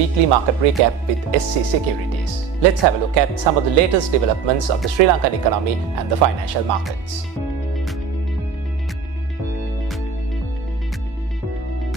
weekly market recap with SC Securities. Let's have a look at some of the latest developments of the Sri Lankan economy and the financial markets.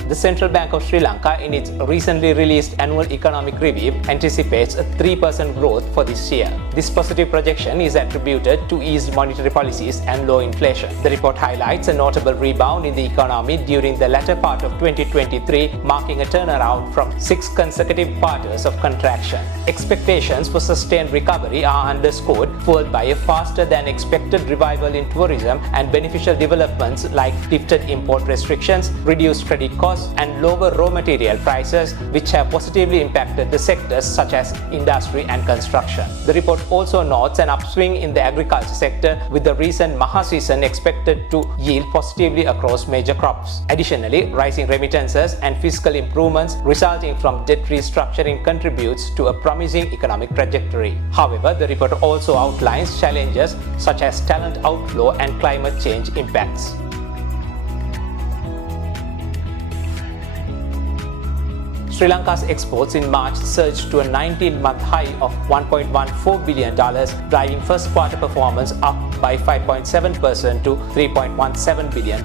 The Central Bank of Sri Lanka, in its recently released annual economic review, anticipates a 3% growth for this year. This positive projection is attributed to eased monetary policies and low inflation. The report highlights a notable rebound in the economy during the latter part of 2023, marking a turnaround from 6 consecutive quarters of contraction. Expectations for sustained recovery are underscored, fueled by a faster than expected revival in tourism and beneficial developments like lifted import restrictions, reduced credit costs, and lower raw material prices, which have positively impacted the sectors such as industry and construction. The report also notes an upswing in the agriculture sector, with the recent Maha season expected to yield positively across major crops. Additionally, rising remittances and fiscal improvements resulting from debt restructuring contributes to a promising economic trajectory. However, the report also outlines challenges such as talent outflow and climate change impacts. Sri Lanka's exports in March surged to a 19-month high of $1.14 billion, driving first quarter performance up by 5.7% to $3.17 billion.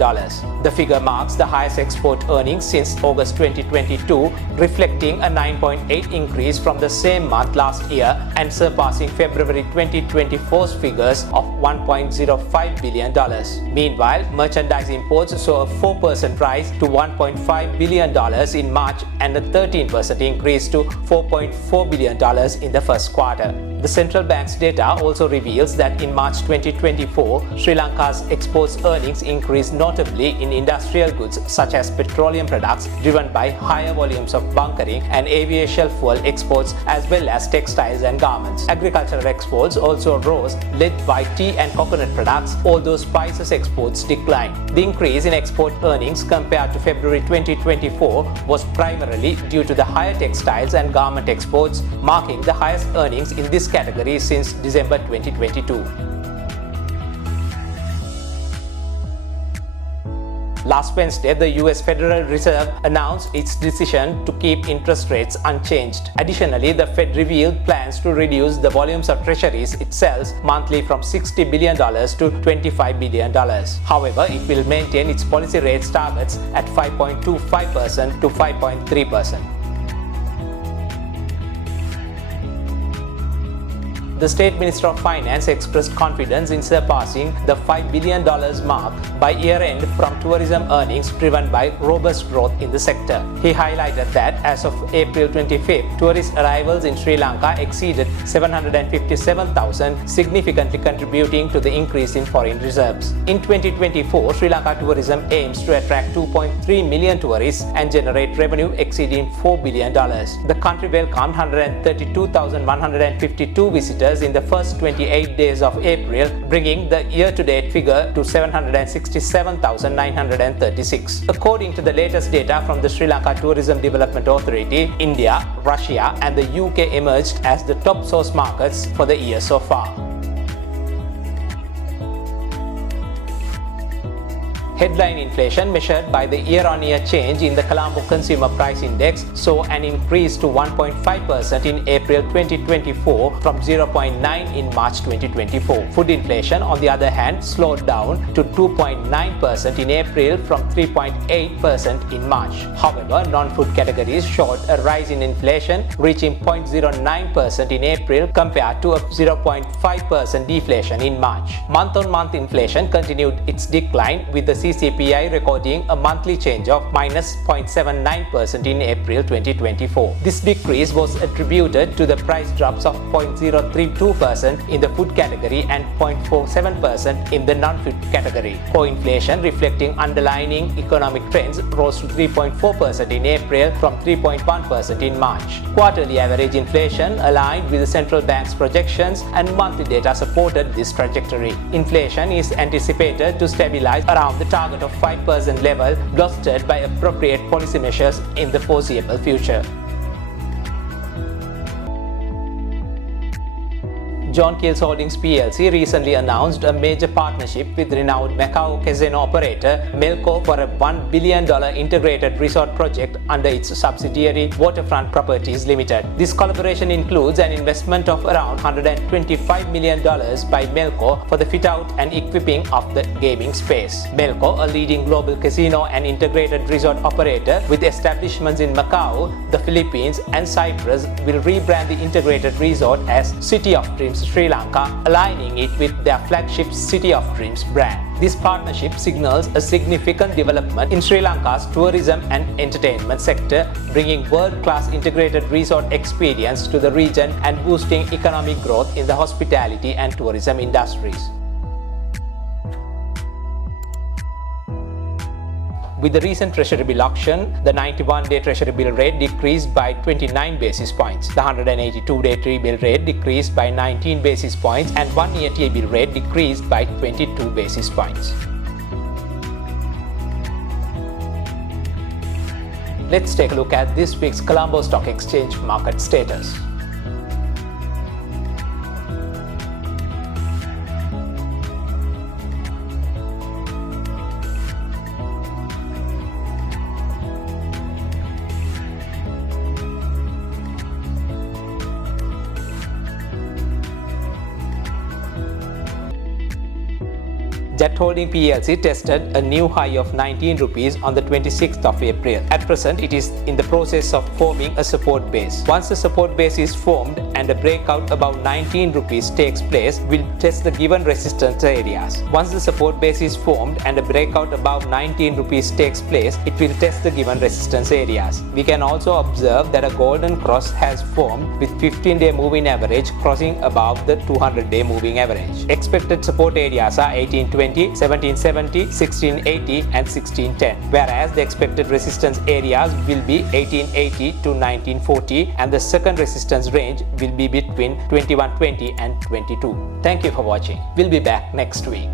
The figure marks the highest export earnings since August 2022, reflecting a 9.8% increase from the same month last year and surpassing February 2024's figures of $1.05 billion. Meanwhile, merchandise imports saw a 4% rise to $1.5 billion in March and a 13% increase to $4.4 billion in the first quarter. The central bank's data also reveals that in March 2024, Sri Lanka's exports earnings increased notably in industrial goods such as petroleum products, driven by higher volumes of bunkering and aviation fuel exports, as well as textiles and garments. Agricultural exports also rose, led by tea and coconut products, although spices exports declined. The increase in export earnings compared to February 2024 was primarily due to the higher textiles and garment exports, marking the highest earnings in this category since December 2022. Last Wednesday, the US Federal Reserve announced its decision to keep interest rates unchanged. Additionally, the Fed revealed plans to reduce the volumes of treasuries it sells monthly from $60 billion to $25 billion. However, it will maintain its policy rates targets at 5.25% to 5.3%. The State Minister of Finance expressed confidence in surpassing the $5 billion mark by year-end from tourism earnings driven by robust growth in the sector. He highlighted that as of April 25th, tourist arrivals in Sri Lanka exceeded 757,000, significantly contributing to the increase in foreign reserves. In 2024, Sri Lanka tourism aims to attract 2.3 million tourists and generate revenue exceeding $4 billion. The country welcomed 132,152 visitors in the first 28 days of April, bringing the year-to-date figure to 767,936. According to the latest data from the Sri Lanka Tourism Development Authority, India, Russia, and the UK emerged as the top source markets for the year so far. Headline inflation, measured by the year-on-year change in the Colombo Consumer Price Index, saw an increase to 1.5% in April 2024 from 0.9% in March 2024. Food inflation, on the other hand, slowed down to 2.9% in April from 3.8% in March. However, non-food categories showed a rise in inflation, reaching 0.09% in April compared to a 0.5% deflation in March. Month-on-month inflation continued its decline, with the CPI recording a monthly change of minus 0.79% in April 2024. This decrease was attributed to the price drops of 0.032% in the food category and 0.47% in the non-food category. Core inflation, reflecting underlying economic trends, rose to 3.4% in April from 3.1% in March. Quarterly average inflation aligned with the central bank's projections, and monthly data supported this trajectory. Inflation is anticipated to stabilize around the target of 5% level, bolstered by appropriate policy measures in the foreseeable future. John Keel's Holdings plc recently announced a major partnership with renowned Macau casino operator Melco for a $1 billion integrated resort project under its subsidiary Waterfront Properties Limited. This collaboration includes an investment of around $125 million by Melco for the fit-out and equipping of the gaming space. Melco, a leading global casino and integrated resort operator with establishments in Macau, the Philippines and Cyprus, will rebrand the integrated resort as City of Dreams Sri Lanka, aligning it with their flagship City of Dreams brand. This partnership signals a significant development in Sri Lanka's tourism and entertainment sector, bringing world-class integrated resort experience to the region and boosting economic growth in the hospitality and tourism industries. With the recent Treasury-bill auction, the 91-day Treasury-bill rate decreased by 29 basis points. The 182-day T-bill rate decreased by 19 basis points and 1-year T-bill rate decreased by 22 basis points. Let's take a look at this week's Colombo Stock Exchange market status. Jet Holding plc tested a new high of 19 rupees on the 26th of April. At present, it is in the process of forming a support base. Once the support base is formed and a breakout above 19 rupees takes place, we'll test the given resistance areas. Once the support base is formed and a breakout above 19 rupees takes place, it will test the given resistance areas. We can also observe that a golden cross has formed with 15-day moving average crossing above the 200-day moving average. Expected support areas are 1820, 1770, 1680 and 1610, whereas the expected resistance areas will be 1880 to 1940 and the second resistance range will be between 2120 and 22. Thank you for watching. We'll be back next week.